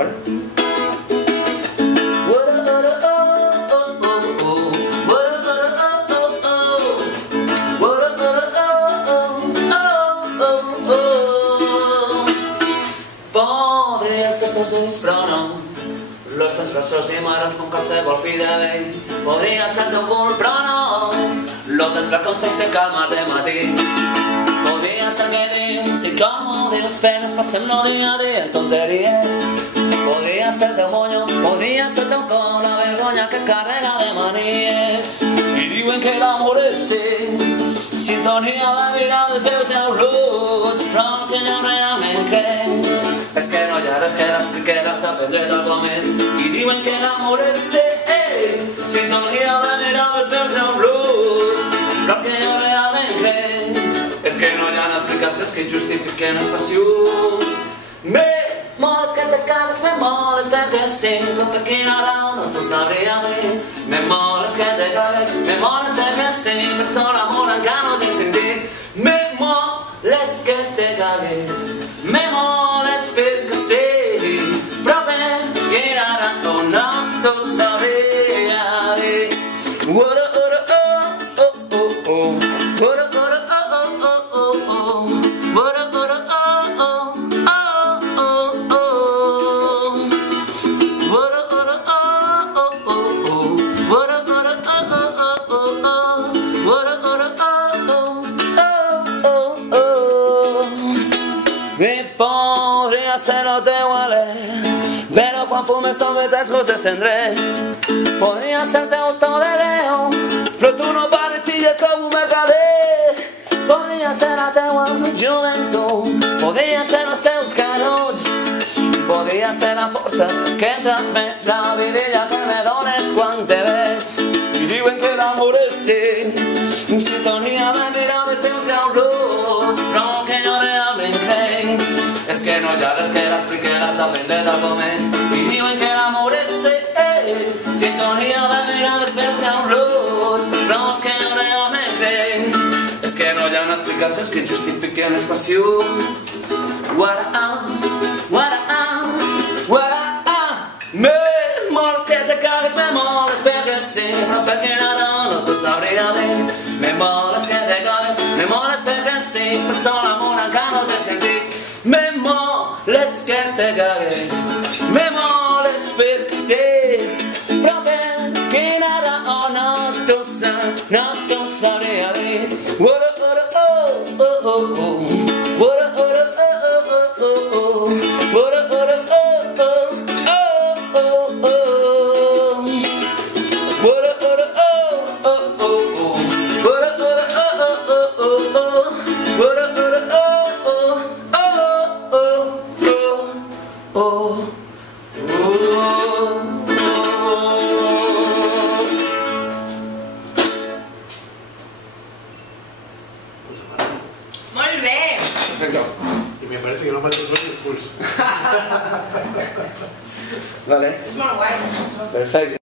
¿vale? Podries estar sis, però no. Los transgresors dimarts con qualsevol fi de vell. Podria ser teu cul, però no. Los desvergonzais se calmar de matí. Podria ser que dins i com dius penes passem el dia a dia en tonteries. Podria ser teu monyo, podria ser teu cor, la vergonya que carrega de manies. I diuen que l'amor és sintonia de mirades, veus i olors, però que jo realment crec és que no hi ha res que l'expliqui, l'has d'aprendre d'algú més. I diuen que l'amor és sintonia de mirades, veus i olors, però que jo realment crec és que no hi ha explicacions que justifiquen el passió. Me moles que te cagues, me moles perquè sí, però per quina raó no t'ho sabria dir. Me moles que te cagues, me moles perquè sí, per sol amor encara no tinc sentit. Me moles que te cagues, me moles perquè sí, però per quina raó no t'ho sabria dir. Podria ser el teu alè, però quan fumes totes les coses cendré. Podria ser teu to de veu, però tu no pares xilles com un mercader. Podria ser la teua joventut, podria ser els teus canuts, podria ser la força que em transmets, la vidilla que me dones quan te veig. I diuen que l'amor és sintonia de mirades, teus i olors, però que jo realment crec és que no hi ha res que l'expliqui, l'has d'aprendre d'algú més. I diuen que l'amor és sintonia de mirades, teus i olors, però que jo realment crec és que no hi ha explicacions que justifiquen el passió. Me moles que te cagues, me moles perquè sí, però per quina raó no t'ho sabria dir. Me moles que te cagues, me moles perquè sí, per sol amor encara no t'he sentit. Me moles que te cagues, me moles perquè sí, però per quina raó no t'ho sabria dir. Molt bé! Perfecto. Y me parece que no falta el pulso. Vale. És molt guai. Perfecte.